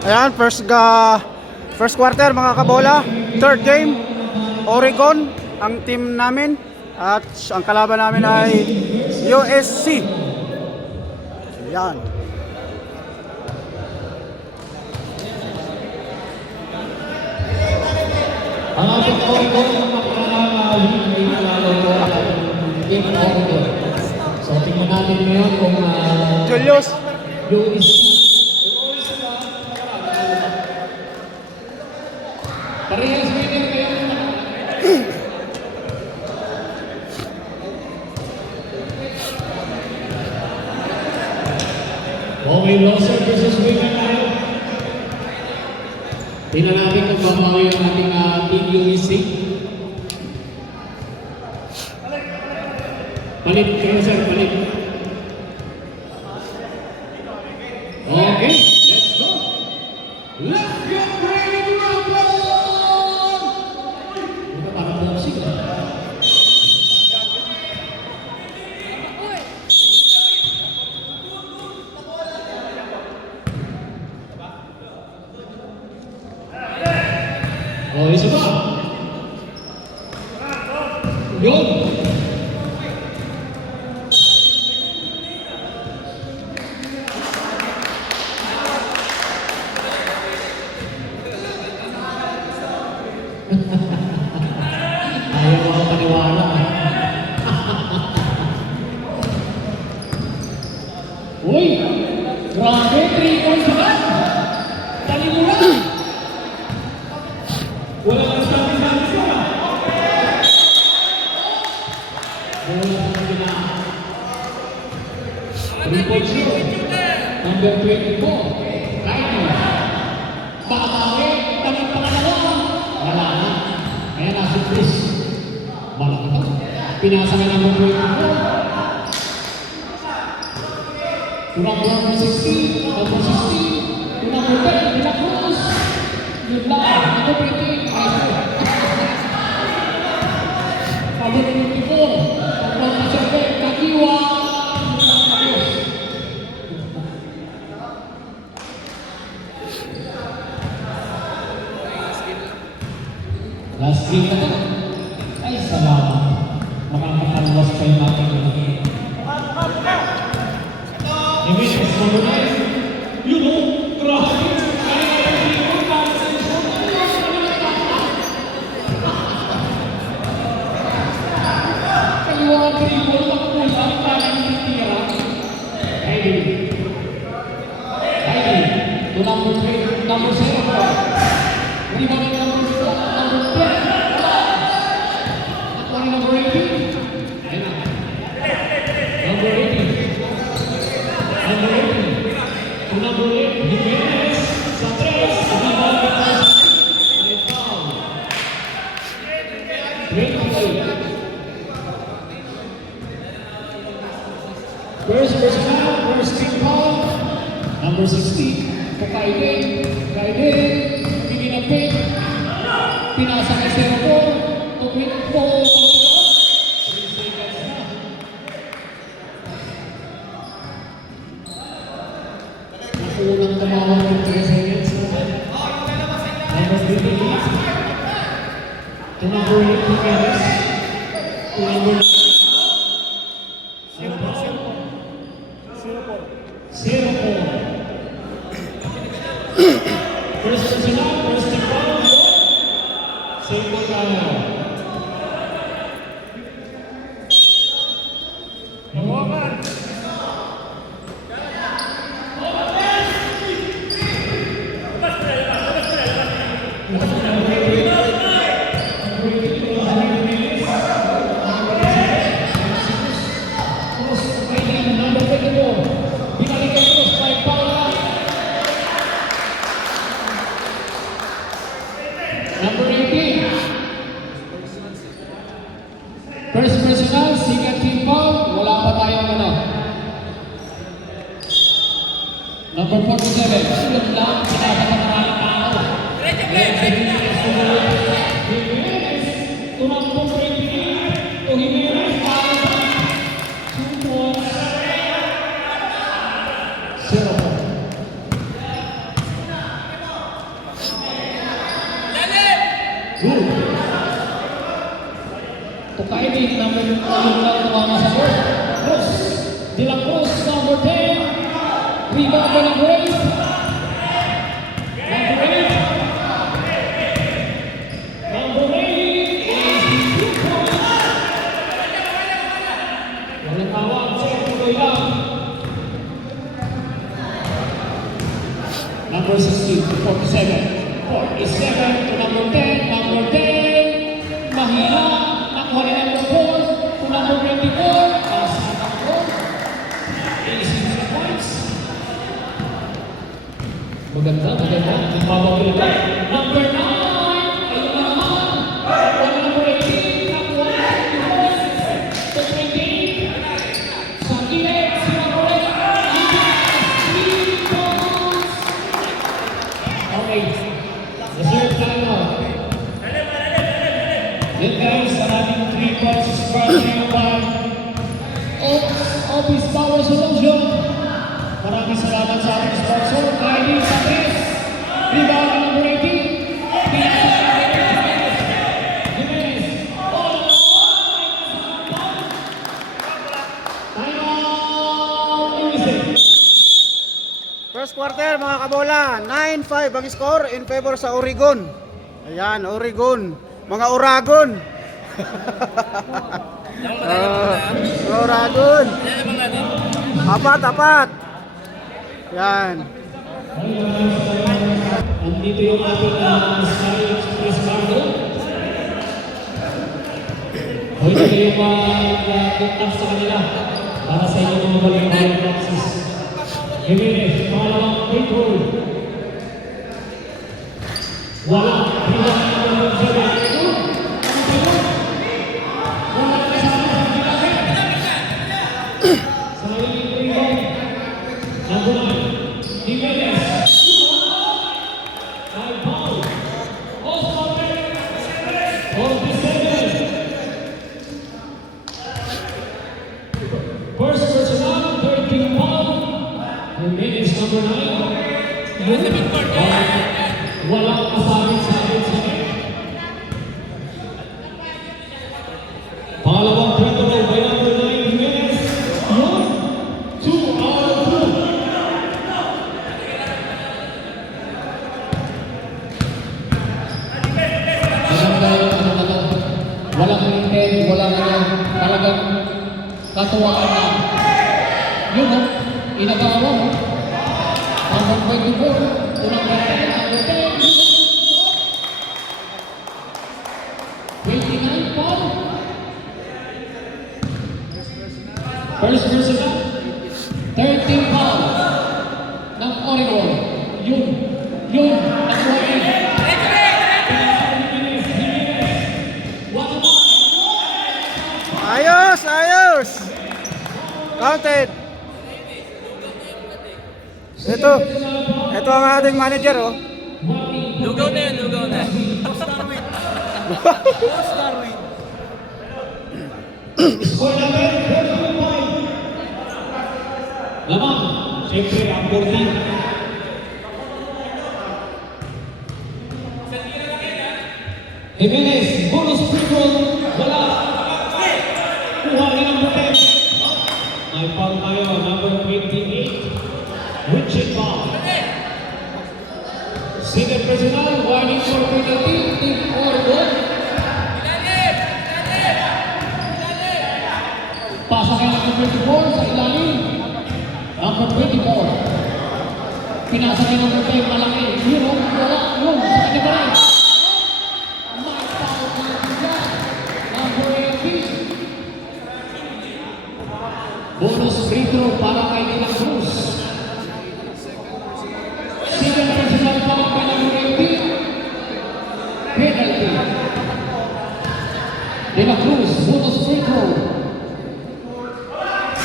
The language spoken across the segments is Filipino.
Ayan, first quarter mga kabola. Third game, Oregon ang team namin. At ang kalaban namin ay USC. Ayan. Ang ating Oregon ang makakalala ay nalalo po ang Team Oregon. So tingnan natin ngayon kung Julius. parehas winner kayo. Okay, loser versus winner tayo. Tingnan natin kung babawi ang ating Team USC. Palit kayo sir, palit. Okay, let's go! Let's get ready to rumble! Ito parang boxing ah. Oh, isa pa. Yun. Ayaw mo paniwala. Uy! Grabe, 3 points ba? Dali mo lang! Wala kang sabi-sabi siya. Wala kang sabi na. 3 points yun. Number 24. Kyle. Babawi. Tanong pangalawa. Wala na. Kaya nasa Chris. Malaki ito. Pinasa ka number 24. To number 16. Number 16. To number 10. De La Cruz. Good luck. Number 20. Number 24. Number 7. Kakiwa. Last game na ito. Ay, salamat. Makakatalas pa yung natin. Iwinis, number 9. You know, grabe. Kaliwa ang tribol, magpulang parang titira. Heidi. To number 3, number 0. Rebound number 4, number 10. At number 18. Ayun na. Number 18. Number 18. To number 8, Jimenez. Sa 3, rebound number 6. By foul. 25. First personal, first team foul. Number 16. Kakaide. Kaide. Pinapit, pinasa kay 0-4, tuwid po, 3 seconds na. Nakunang tumawag ng 3 seconds na. Number 38. To number 8, Jimenez. To number 9. 0-4. First personal, first team foul. Save po tayo. Number 24. Binalikan terus by Paula. Number 18. First personal, second team foul. Wala pa tayong ano. Number 47. Sunod lang. Sinasa ka maraming tao. Jimenez. To number 28. To Jimenez. 2 points. 0 points. Kaibig, number 1 na tumama sa board. Cruz. De La Cruz, number 10. Rebound by number 8. Number 8 is 2 points. Walang tawag, second tuloy lang. Number 16 to 47. 47 to number 10. Number 10. Mahina. Nakuha ni number 4 to number 24. Nasa number 86 points. Maganda. Nagpapabilit ka. Number 9. Ayun na naman. Wala number 18. Nakuha ni number 24 to 28. Sa gilid, si number 8. 3 points. Okay. Reserve time now. Then guys, maraming 3 points is brought to you by Office Power Solution. Maraming salamat sa ating sponsor, ID Sabres. Rebound number 18. Jimenez. Time out. Music. First quarter mga kabola, 9-5 ang score in favor sa Oregon. Ayan, Oregon. Mga Oragon. Oragon. Apat. Yan. Andito yung ating Sky Express Cargo. O ito yung mag-tap sa kanila para sa inyo mga balik-balik boxes. Jimenez, pangalawang free throw. Wala. Rebound number 7. Number 9, Jimenez. By Paul. Also on the 7. First personal, 13 Paul. Jimenez, number 9. Walang kasabit sa atin sa akin. Pangalawang free throw by number 9, Jimenez. 2 out of 2. Walang intent, walang talagang katuwaan na. Yun o, inagawa mo. Number 24, unang bantay, number 10. 29, Paul. First personal, 13 Paul ng Oregon. Yun, nakuha yun. Ayos. Counted. Ito ang ating manager, oh. Lugaw na yun. Score number 35. Lamang, siyempre ang 14. Jimenez, bonus free throw, wala. Kuha ni number 10. May foul tayo, number 28. Richard Ball. Second personal, warning for penalty, team Oregon. Pasa kay number 24 sa ilalim. Number 24. Pinasa kay number 5, malaki. Yun, wala. Yun, sa kanya pa rin. May foul na siya. Number 18. Bonus free throw para kay De La Cruz. Second personal para kay number 18. Penalty. De La Cruz, bonus free throw.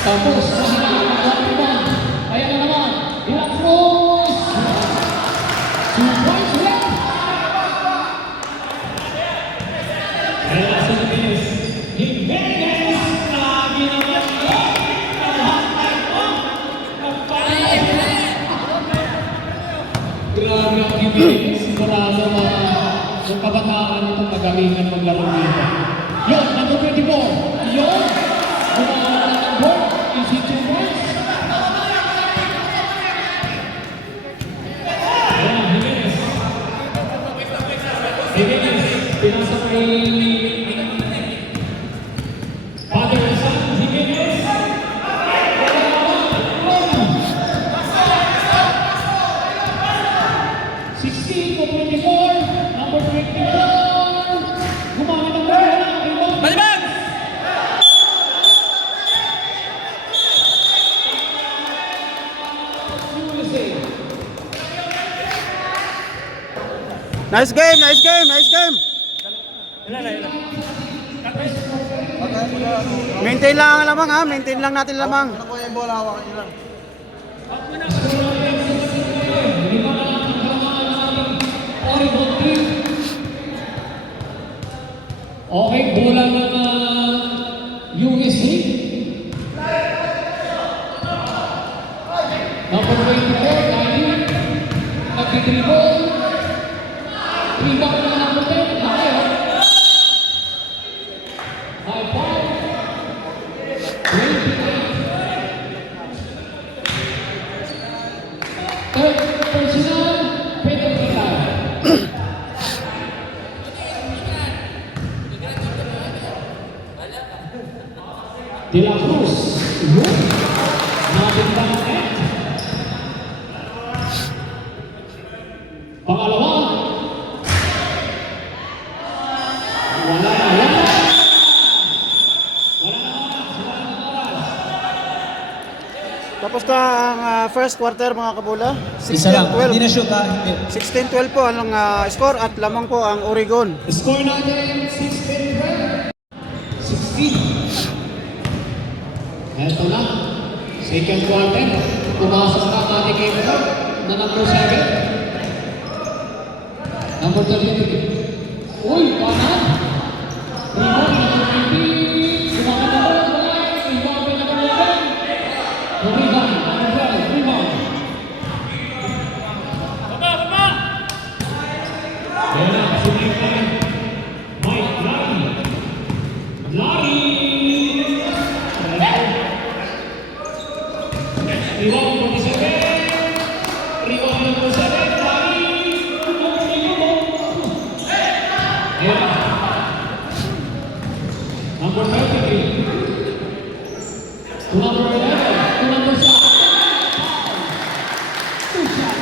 Tapos, mahina ang mga. Ayan na naman. De La Cruz. 2 points left. Kaya sa Jimenez. Jimenez. Lagi naman. Grabe ang Jimenez. Sigurado yung kabataan itong magalingan maglaro dito. Yun, number 24. Yun. Gumawa ng number. Easy 2 points. Ayan, Jimenez. Jimenez. Pinasa kay Father and Son. Jimenez. 16 to 24. Number 24. Gumawa ng bola. Rebound. Balibag! USA. Nice game, nice game, nice game. Maintain lang ang lamang ha, maintain lang natin lamang. Oregon team. Okay, bola ng USC. Number 24, Dani. Nagtitribol. Rebound na number 10, Mario. High five. 28. Third personal, penalty foul. De La Cruz. Yun. Natin ba ng net? Pangalawa. Wala na, wala na. Wala na oras, wala na oras. Tapos na ang first quarter mga kabola. Isa lang, hindi 16-12. na shoot ha, hindi. 16-12 po ang score at lamang po ang Oregon. Score natin 16-12. 16. Eto na. Second quarter. Pumasok na ang ating game na number 7. Number 33. Uy, kanan. Rebound, number 20. Sumakat na bola. Rebound by number 11. Rebound, number 12. Rebound. Kaya na, sumipan. Mike Larry. Larry. Rebound number 7. Rebound number 7. Larry. Ayan. Number 33. To number 11. To number 7. Two shots.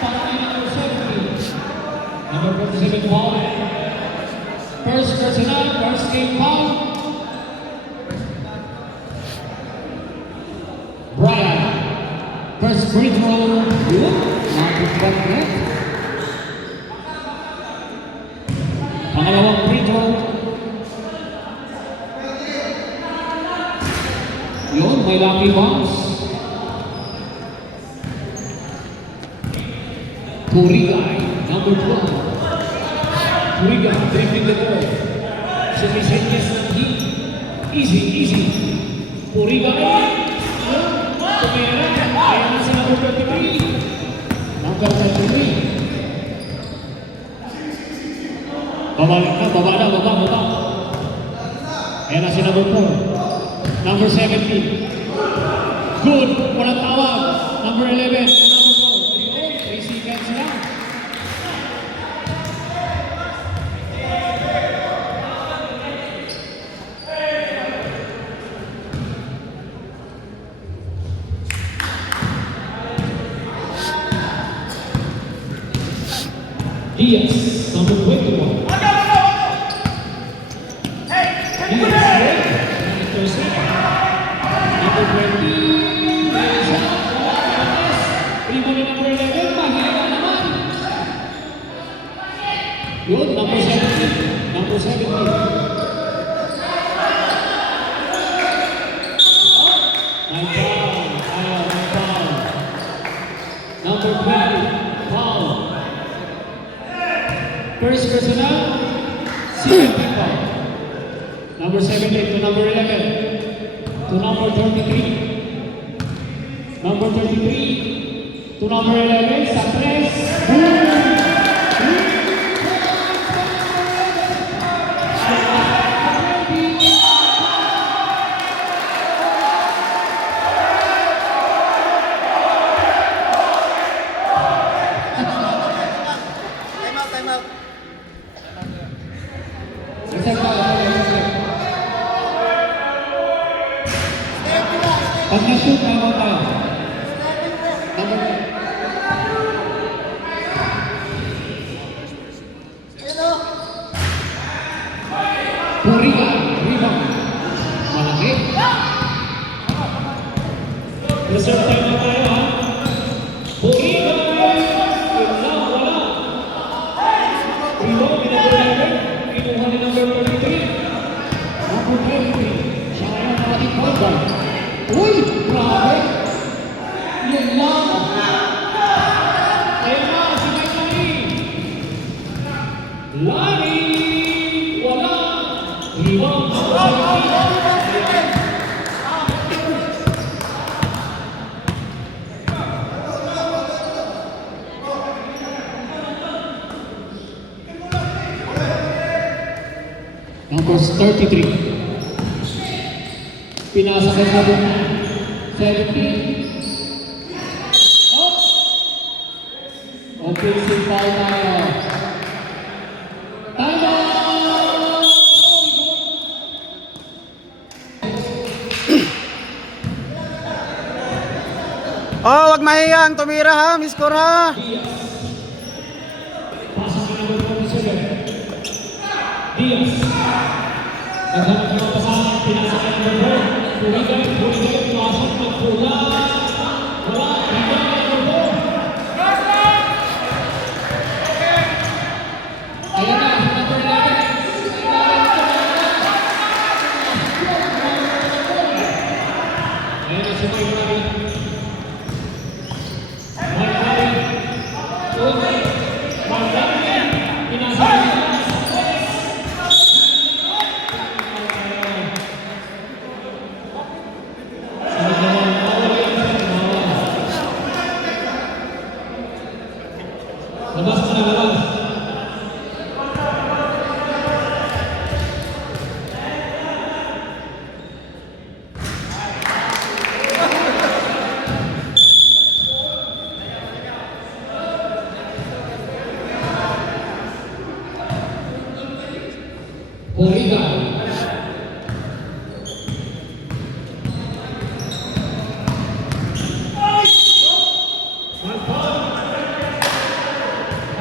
Para kay number 17. Number 47 foul. First personal, first game foul. Brian. First free throw. Good. Not to front net. Pangalawang free throw. Yun, may lucky bounce. Purigay, number 12. Purigay, dribbling the ball. Sumisenyas ng heat. Easy, easy. Purigay. Tumera. Ayan na sa number 23. Number 23. Baba na. Ayan na si number 4. Number 17. Good. Walang tawag. Number 11. Number 4. 3 seconds lang. Diaz, number 21. Diaz, number 20. Rebound ni number 11. Mahina naman. Yun, number 17. Number 17. My foul. Number 20. Foul. First personal, second foul. Number 17 to number 11 to number 33. Number 33 to number 11 sa press. Boom! Pag na-shoot, tama tayo. Number Puriga, rebound. Malaki. Reserve time na tayo ha. Puriga! Wala. Rebound, pinag-11. Kinuha ni number 33. Number 23. Siya ngayon ang ating point guard. Uy! Grabe! Yun lang! Ayun na, si Mike Lani! Wala! Rebound, Number 33. Pinasakay na doon. 17. Oh! Offensive foul tayo. Time out! Oh, wag mahiyang tumira ha, Miss Cor ha. pasok na number 47. Diaz. Naghanap ng pasangan, pinasakay ng number 4. Puriga, pasok, magpula. Wala, rebound na number 4. Ayan na, number 11. Ayan na si Mike Lani. Mike Lani. Mike Lani. Pinasakay. Labas na labas. Puriga.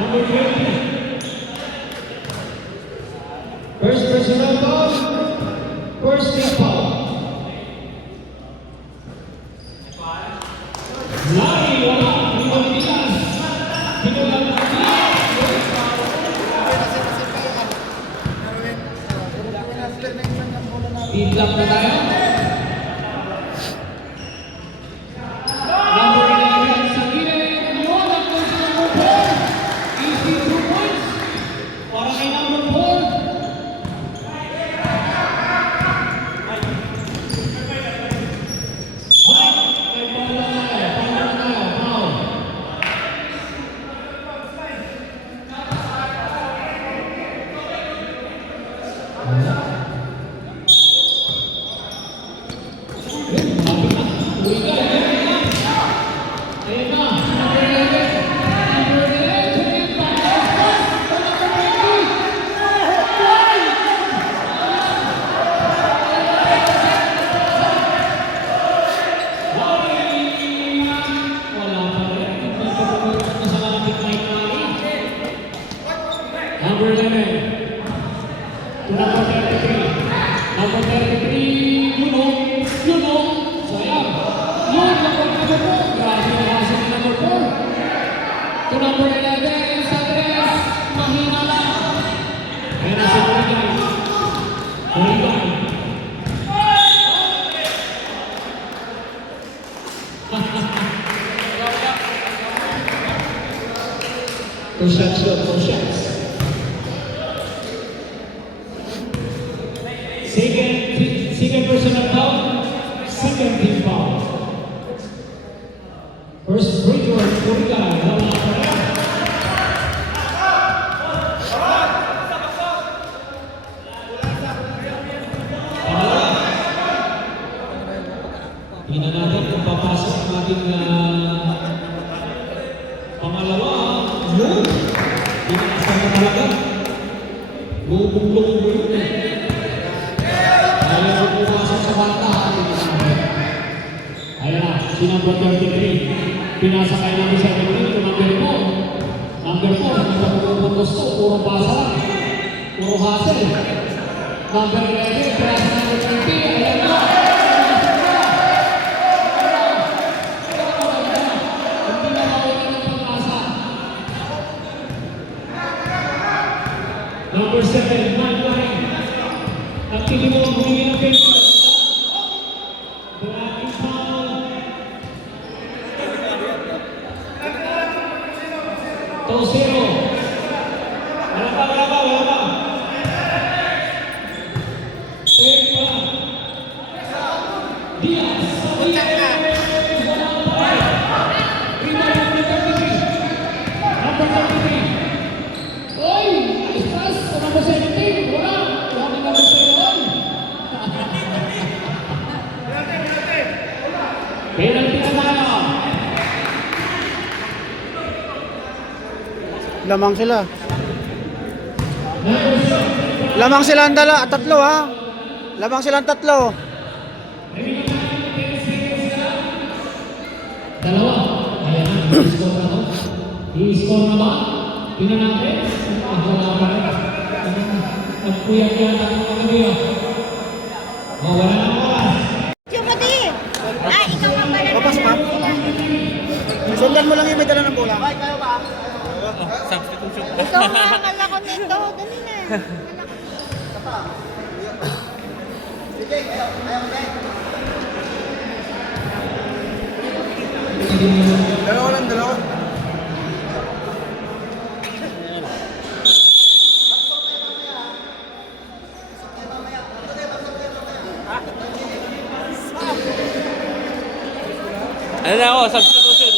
Number 20. First personal foul. First team foul. Lani, wala. Rebound Diaz. Pinulang na Feedlock na tayo. Number 11 sa gilid. Yun ang coach ng number 4. Easy 2 points. Para kay number 4. May foul na tayo. Foul. Ayan na, number 11. Number 11. Wala pa rin. Hindi pa pumunta na sa ating Mike Lani. Number 11. To number 33. Number 33, you know. Sayang. Yun, number 4. Grabe na kasi ni number 4. To number 11, sa 3. Mahina lang. Ayan na si Purigay. Purigay. Two shots. Second personal foul, second team foul. First free throw, Puriga, wala pa rin. Tingnan natin kung papasok ang ating pangalawa. Yun! Tinakasal na talaga. Lubong-lubong yun eh. Ayaw ko pumasok sa bata. number 33. Pinasakay namin sa number 4. Number 4, nagpapuputos ko, puro pasa lang. Puro hustle. Number 11, pinasakay number 20. Ayan na! Hindi na mawala ng pag-asa. Number 7, Matt Line. Ang tingin mo ang humingi ng penalty. Blocking foul. 2-0. Wala pa. Third pa. Diaz. Number 33. Oy! Estras! Number 17. Wala! Wala na number 7. Penalty na tayo. Lamang sila. Lamang sila ang tatlo ha. Lamang sila ang tatlo. Dalawa. Ayan na. I-score na to. I-score na ba? Tingnan natin. Wala pa rin. Nagpuyat yan ang mga gabi. Wala na oras. Chupati! Ay, ikaw ka pala. Papasok ka. Sundan mo lang yung may dala ng bola. Ikaw nga, akala ko nito. Dali na. Dalawa lang, dalawa. Ano na ako, substitution.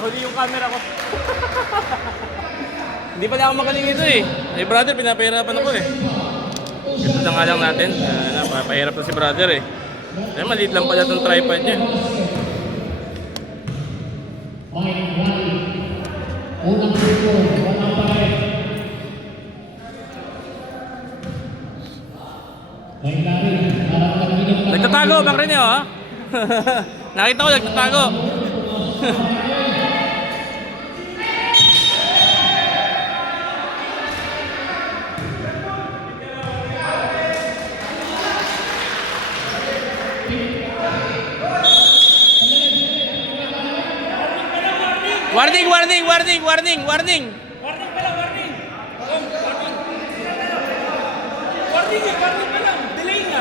Nahuli yung camera ko. Hindi pala ako magaling ito eh. Eh brother, pinapahirapan ako eh. Ito na nga lang natin. Napapahirap na si brother eh. Eh maliit lang pala itong tripod niya. Mike Rally. Unang grupo, walang pared. Mike Rally, harap ng minute. Nagtatago, Macrineo ha? Nakita ko nagtatago. Warning! Warning! Warning! Warning! Warning! Warning pa lang. Delay nga.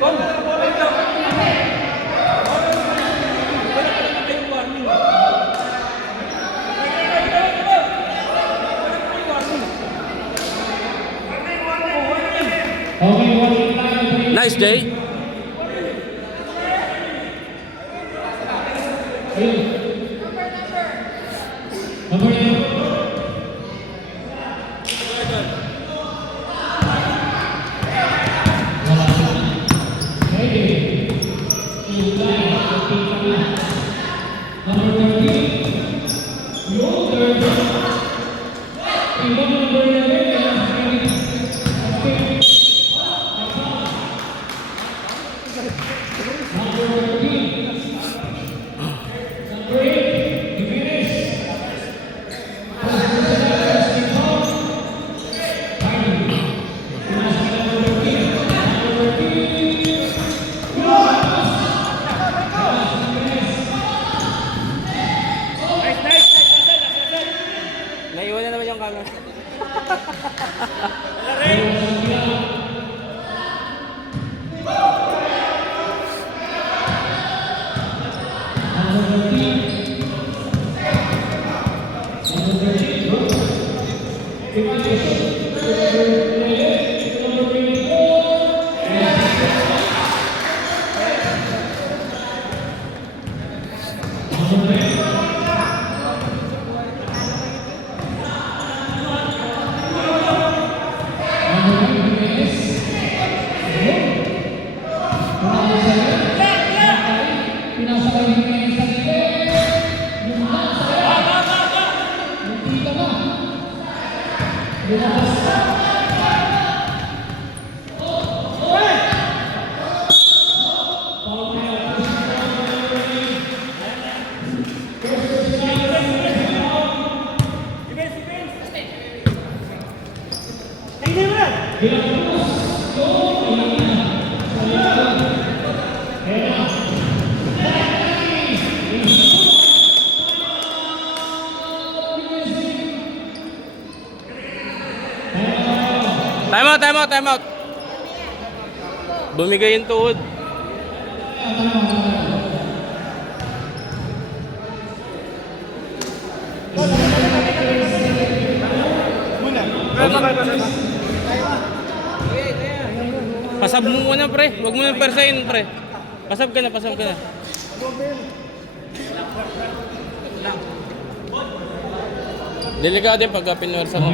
Kom, wait lang. Wala pa naman kayong warning. Okay, warning tayo. Nice, Jay. Number 9. Wala siya. Ready. Number 13. Your turn. Number 11. Number 13. Number 8. Jimenez. Time out. Bumigay yung tuhod. Pasab mo muna, pre. Huwag mo nang persahin, pre. Pasab ka na. Delikado yung pagka pinwersa mo.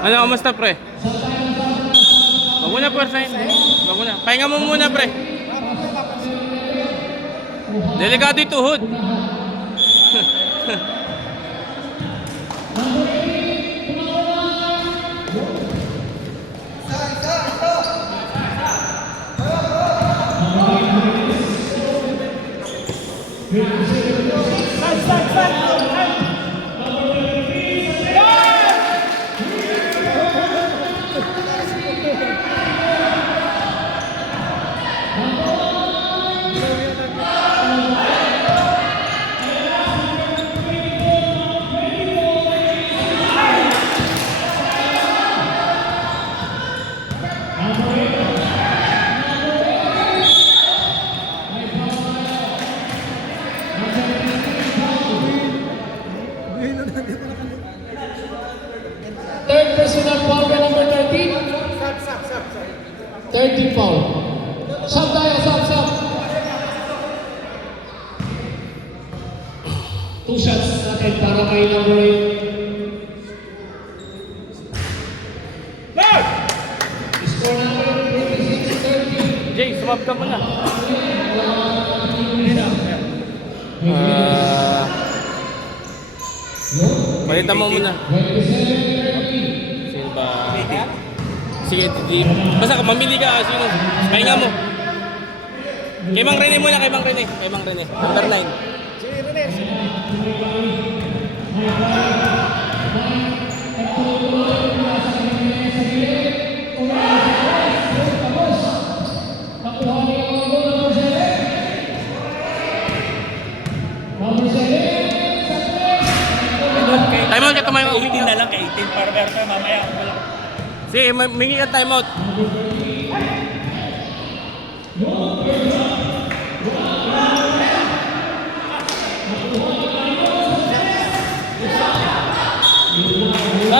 Ano, kamusta, pre? Wag mo na, persahin. Wag mo na. Pahinga mo muna, pre. Delikado yung tuhod. Third personal foul by number 13. 13 foul. Sub tayo, sub. 2 shots natin para kay number 8. Score number 26-30. Jay, sumab ka muna. Palitan mo muna. Sino ba? Sige, basta mamili ka. Sino? Pahinga mo. Kay Mang Rene muna, kay Mang Rene. Number 9. Si Rene. Timeout ka, tumayo. 18 na lang, kay 18 para meron tayo mamaya. Wala. Sige, mingi ka timeout.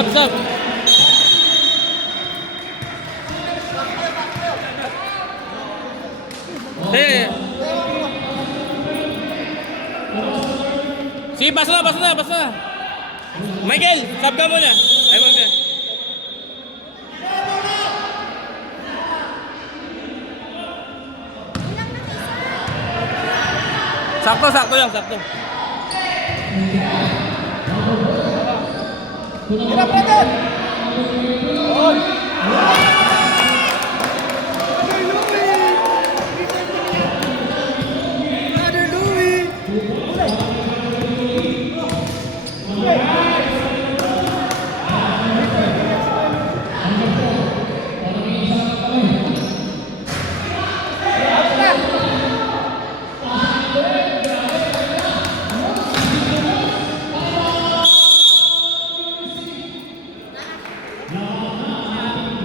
Stop. Hey. Sige, basta na. Michael, sub ka muna. Ay, muna. Sakto lang.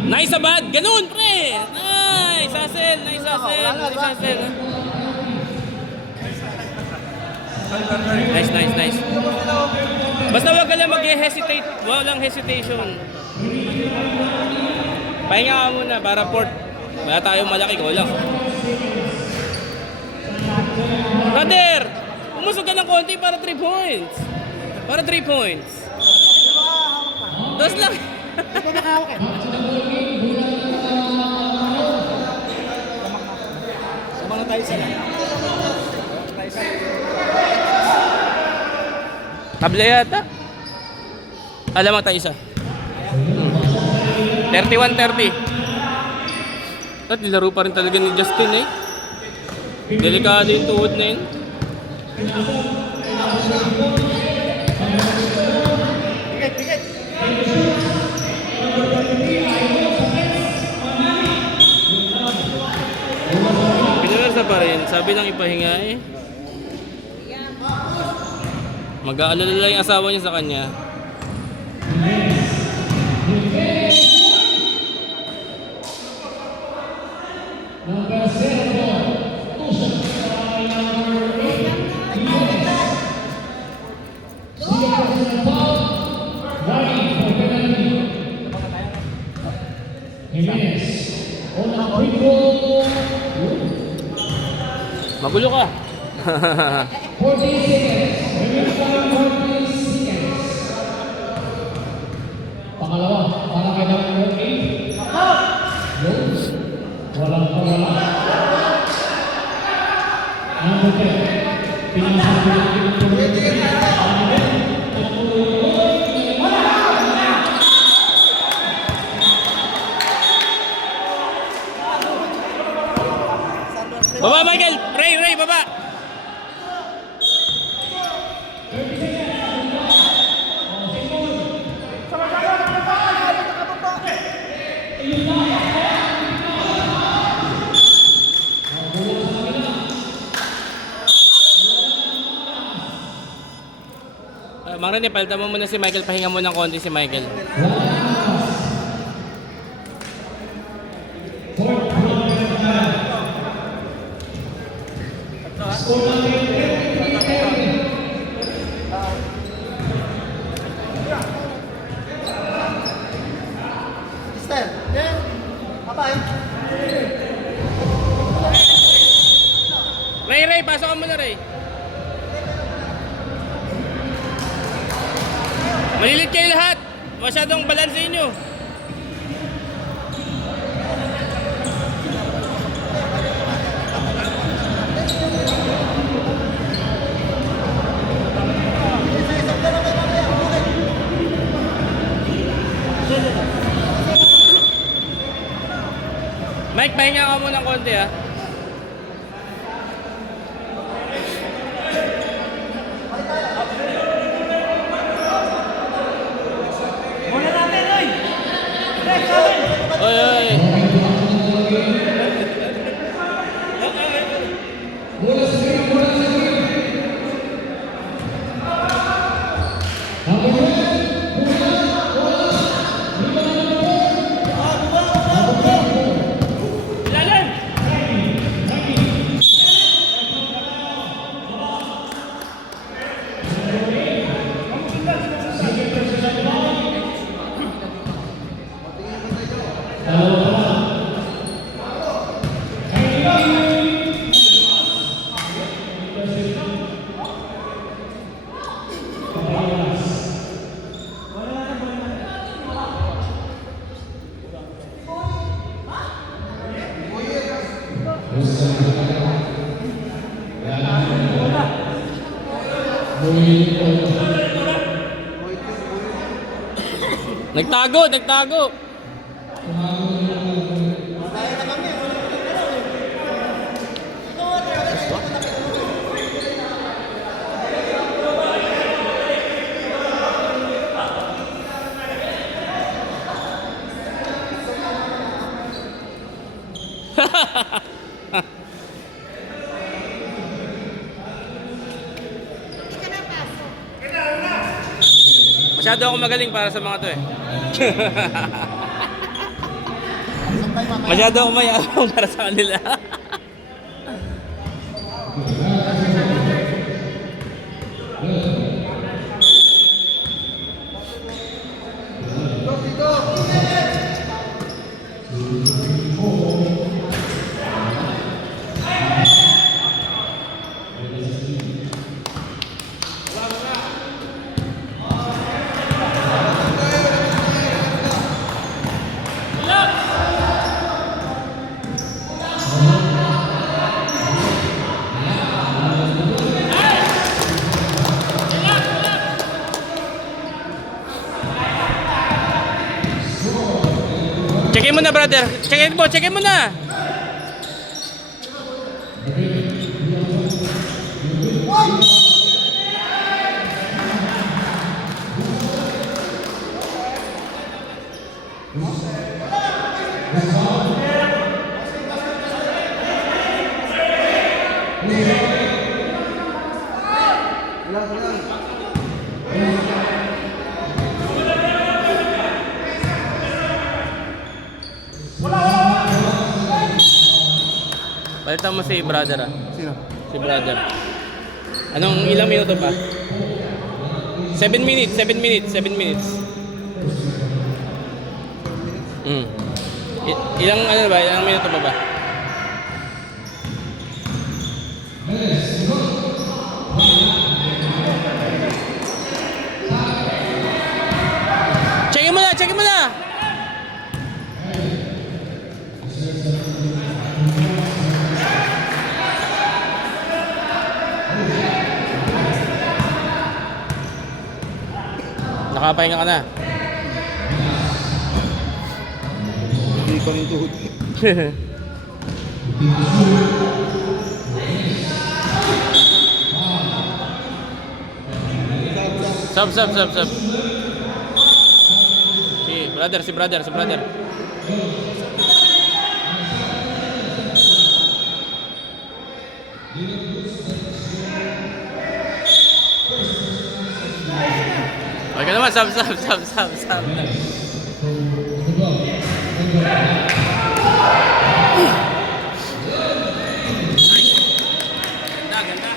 Nice abad! Ganun, pre! Nice! Hustle! Nice. Basta wag ka lang mag-hesitate. Walang hesitation. Pahinga ka muna para port. Wala tayong malaki ko lang. Brother! Umusog ka ng konti para 3 points. Dos lang. Table yata. Alam mo tayo isa. 31-30. At nilaro pa rin talaga ni Justin eh. Delikado yung tuhod na yun. Pinulasa pa rin. Sabi ng ipahinga eh. Mag-aalala lang yung asawa niya sa kanya. Magulo ka. Pangalawa, para kay number 8. Walang pawala. Number 10. Pinasabi ng Baba Michael! Ray, baba! Mang Rene, palitan mo muna si Michael. Pahinga mo ng konti si Michael. Ray, pasok ka muna, Ray. Malilit kayo lahat. Masyadong balanse nyo. Mike, pahinga ka muna ng konti ha. Muna natin, Oy, oy. Nagtago, nagtago. Hindi ka na pasok. Masyado ako magaling para sa mga to eh. Masyado ako mayabang para sa kanila. Checkin mo na, brother. Checkin mo na. Balitan mo si brother ah. Sino? Si brother. Anong ilang minuto pa? 7 minutes, 7 minutes, 7 minutes. Ilang ano ba? Ilang minuto pa ba? Checkin mo na! Nakapahinga ka na. Hindi ko rin tuhod. Sub. Si brother. Okay naman, sub. Ganda.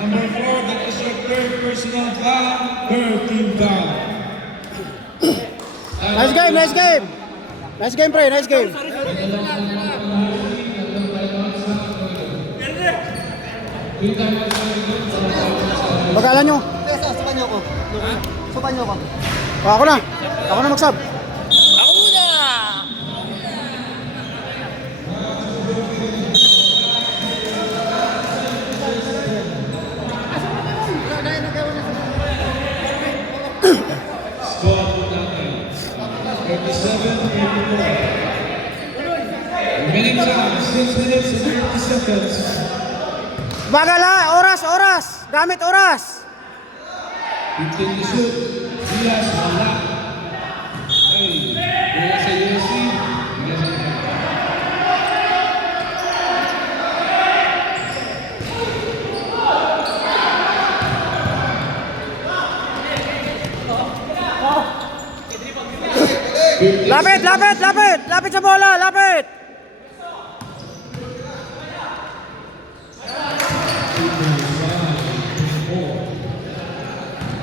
Number 4, that is your third personal foul, third team foul. Nice game! Nice game, pre. Nice game. Bagalan nyo. Sukan niyo ako. Sukan niyo ako. Ako na. Ako na mag-sub. Ako muna! Score natin. 37-34. Remaining time, 6 minutes and 50 seconds. Bagala. Oras, oras. Gamit oras. 15 to shoot. Diaz, wala. Hey, wala sa USC. Diaz, wala. Lapit, lapit, lapit. Lapit sa bola, lapit.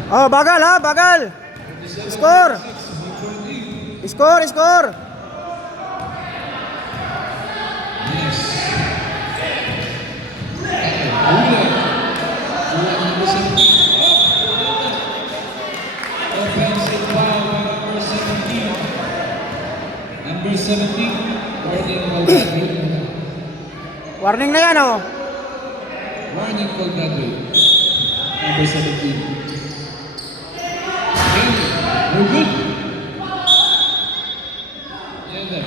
Oh, bagal ha, bagal. Score. Score, score. Offensive foul by number 17. Number 17, warning call graduate. Warning na yan oh. Warning call graduate. Number 17. Okay, we're good. Yan na.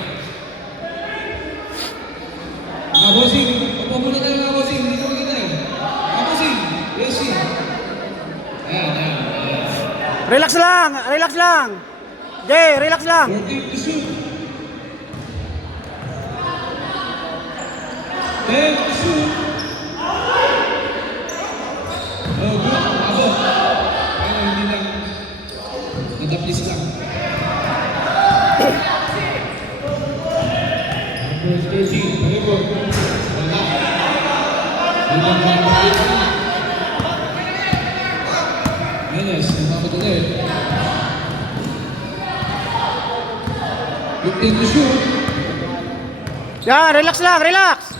Mga bossing, upo muna tayo mga bossing. Hindi ko makita eh. Mga bossing, yes sir. Ayan, ayan, ayan. Relax lang, relax lang. Jay, relax lang. 14 to shoot. 10 to shoot. Oh, good. Abo. Pero hindi lang. Nadaplis lang. Number 13, very good. Wala. Limang kapatid. Menes, nagmamadali. 15 to shoot. Yan, relax lang, relax.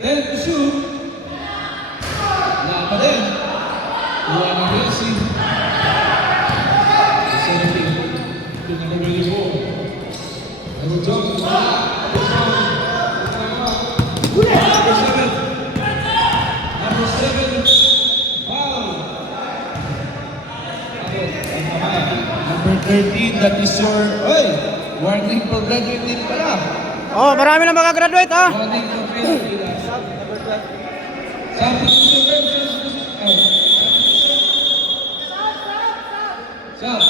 10 to shoot. Wala pa din. Kuha ng Messi. 17. To number 24. Number Johnson. Number 7. Number 7. Foul. Number 13, that is your... Oy! Warning for graduate din pala. Oh, marami na makagraduate ha. Warning for graduate din. Substitution. Sub.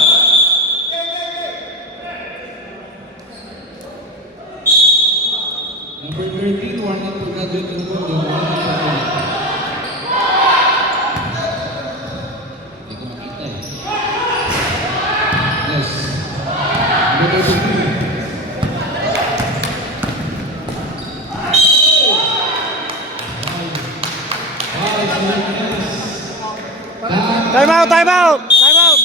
Number 13, warning for graduate din po. Hindi ko makita eh. Yes. Number 13. Time out, time out. Time out.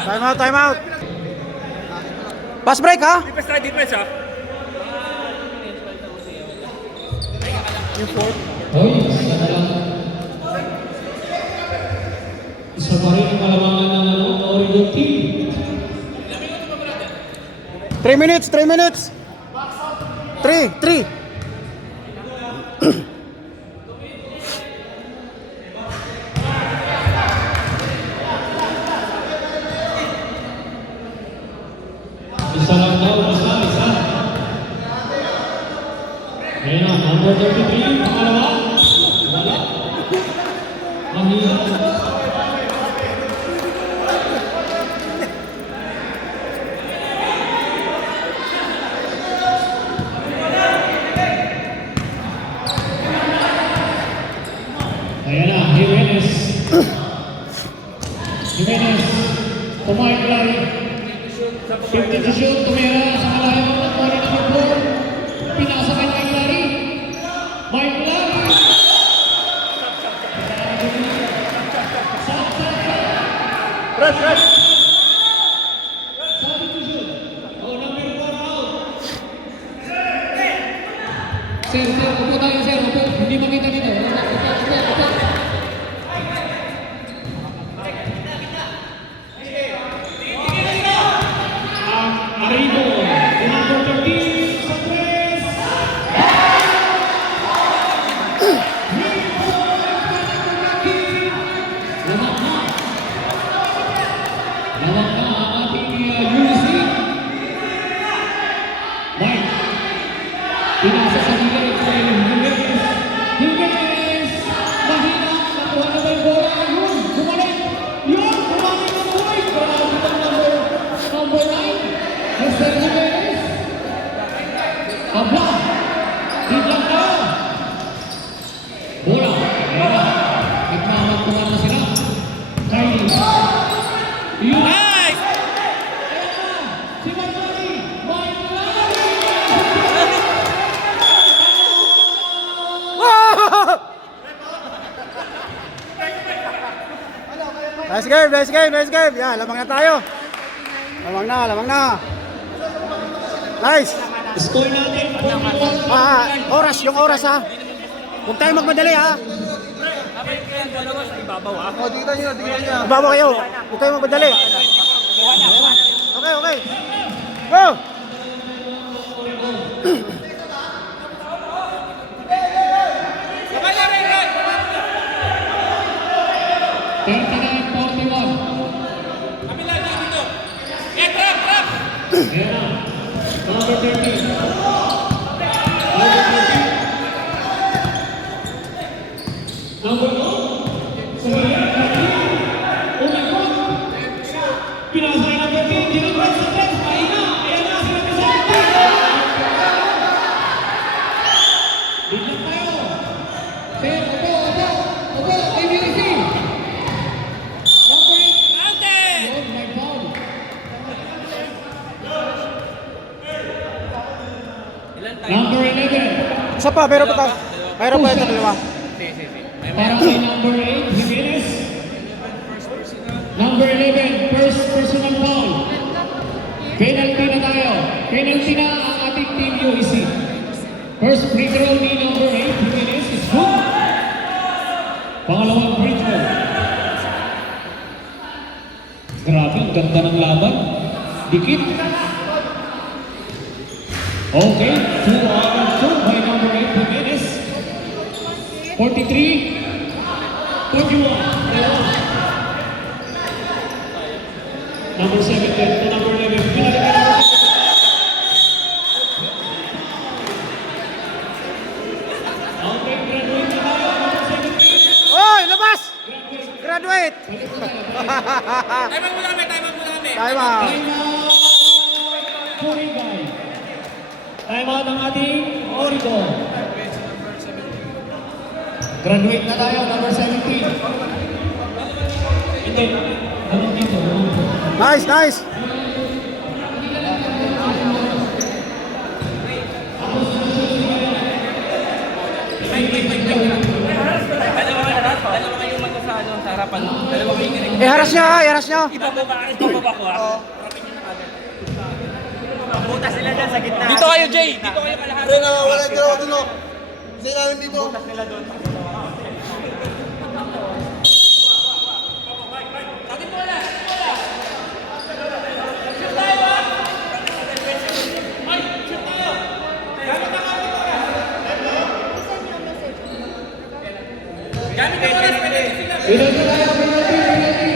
Time out, time out. Pass break ha. Defense tayo, defense ha. Hoy, isa na lang. Isa pa rin ang kalamangan ng Oregon team. 3 minutes, 3 minutes. 3, 3. Isa lang daw, isa. Ayan na, number 33, pangalawa. Wala. Mahina. Ayan na, Jimenez. Jimenez, pumayag lang. 50 to shoot, tumira sa kalahin ng number 4. Pinasa kay Mike Larry. Mike Larry. Sir, upo tayo, sir. Upo. Hindi makita dito. Upo. Arribo, number 13, sa 3. Lawak na ang ating USC. Mike. Pinasa sa gilid kay Jimenez. Mahina. Nakuha na ba yung bola? Yun. Bumalik. Yun. Bumalik na boy. Grabe ang number 9. Mr. Jimenez. Abla. Biglang na. Bola. Nagmamagpunan na sila. Kylie. Yun. Nice! Si Marmari. Nice game, nice game, nice game. Yan, lamang na tayo. Lamang na. Nice. Score natin, 41. Oras, yung oras ha. Huwag tayo magmadali ha. O, tingnan nyo. Baba kayo. Huwag tayo magmadali. Okay. Go! 39-41. Number 13. Number 2. Umikot. Pinasay ng 13. Ginagawin sa 3. Mahina. Ayan na sila sa 13. Biglang tayo. Sir, opo. TVC. Number 8. Yun, may foul. Number 11. Isa pa, pero pa ito dalawa. Para kay number 8, Jimenez. Number 11, first personal foul. Penalty na tayo. Penalty na ang ating team UEC. First free throw ni number 8, Jimenez is good. Pangalawang free throw. Grabe, ang ganda ng laban. Dikit. Okay, 2 out of 2 by number 8, Jimenez. 43. 41. Number 17 to number 11. Pinalik na number 17. Okay, graduate na tayo. Number 17. Oy, labas! Graduate! Time out muna kami. Time out. Kurigay. Time out ang ating Oregon. Graduate na tayo, number 17. Hindi. Ganun dito. Nice. Dalawa kayong sa harapan. Dalawa kayong ganun. Haras niya. Ibababa ko ah. Butas sila dyan sa gitna. Dito kayo, Jay. Dito kayo kalahati. Pre, nawawala yung dalawa dun, o. Kasi namin dito. Penalty tayo, penalty.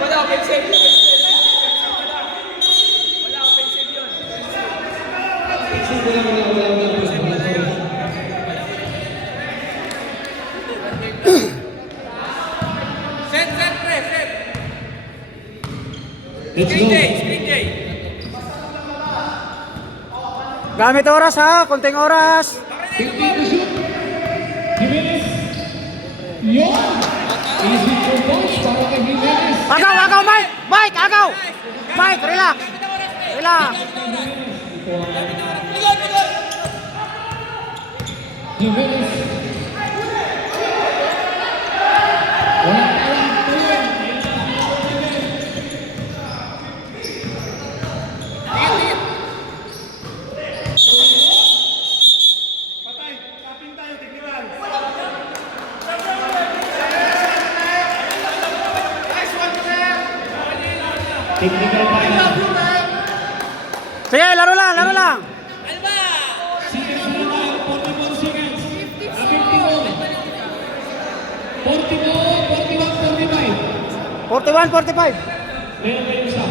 Wala, offensive. Wala, offensive yun. Set, pre, set. Let's Screen go. J. Gamit oras ha, konting oras. 50 to shoot. Jimenez. Yun. Easy for points para kay Jimenez. Agaw, Mike, agaw. Mike, relax. Jimenez. Walang alam pa yun. Technical final. Sige, laro lang, laro lang. Seconds na tayo, 41 seconds. 54. 41, 45. 41, 45. Meron kayo isa.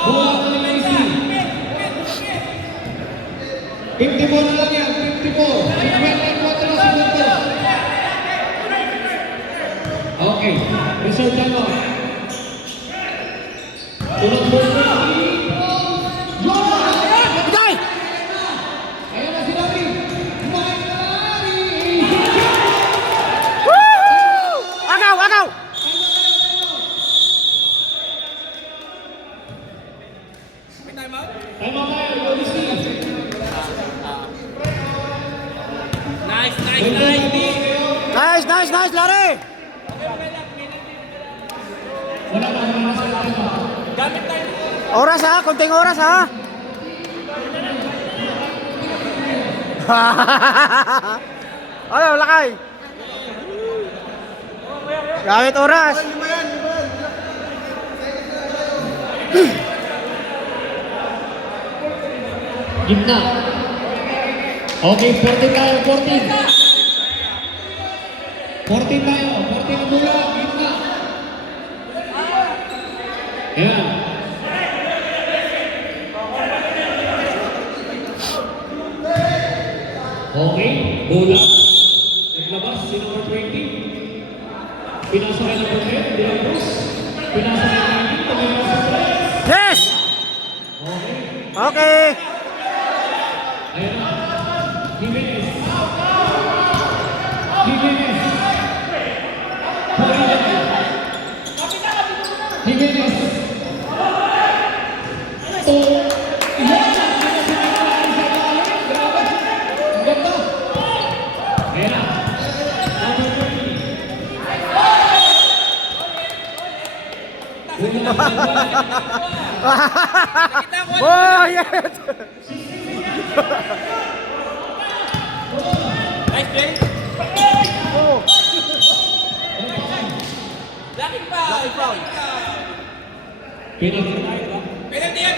Buwan ng Lazy. 54 na lang yan, 54. 54 na segundos. Okay, reserve lang mo. Tulog mo na. Bigay! Ayan na si Larry. Mike Larry. Woo! Agaw, agaw! Time out tayo, UBC. Nice, nice, nice. Nice, nice, nice, Larry! Wala na sa time out. Oras ha, konting oras ha. Ano, lakay. Gamit oras. Gitna. Okay, 14 tayo, 14. 14 tayo, 14 ang mula, gitna. Ayan. Okay, bola. Naglabas si number 20. Pinasa kay number 10, Dilambos. Pinasa kay 19, tumayo sa press. Yes! Okay. Okay. Ayan na. Jimenez. Jimenez. Jimenez. Oh. Yan. Grabe. Ang ganda. Ayan na. Number 20. Oh, yes! Nice play. Oh. Penalty na tayo, ba?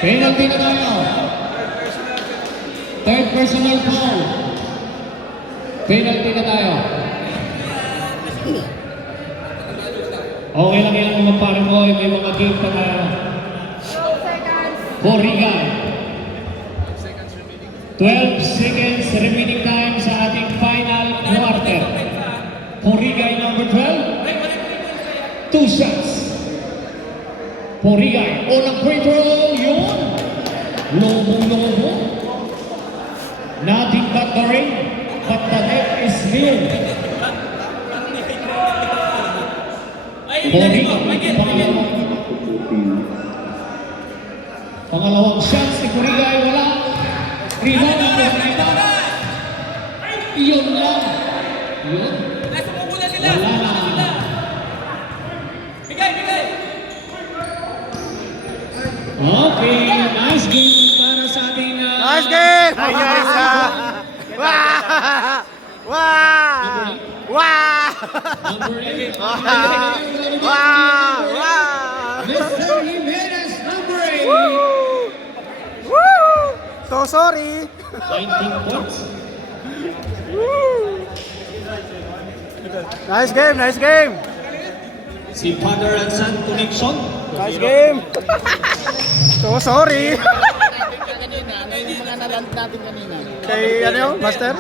Penalty na tayo. Third personal foul. Penalty na tayo. Okay lang yan mga pare mo. May mga game pa tayo. 4 Rigay. 12 seconds remaining time sa ating final quarter. 4 Rigay number 12. 2 shots. Porigay, unang free throw, yun! Lobo-lobo. Nothing but the rain, but the net is clear. Porigay, pangalawang shot si Porigay, wala. Rebound ang Porigay. Iyon lang. Yun. Wala na. Okay, nice game para sa ating Nice game! Yes! Wow! Wow! Wow! number 8. Wow! Wow! Mr. Jimenez, number 8. Woo! Woo! So sorry! 19 points. Nice game! Nice game! Si Father and Son Connection. Nice game! So sorry! Kay ano, Master?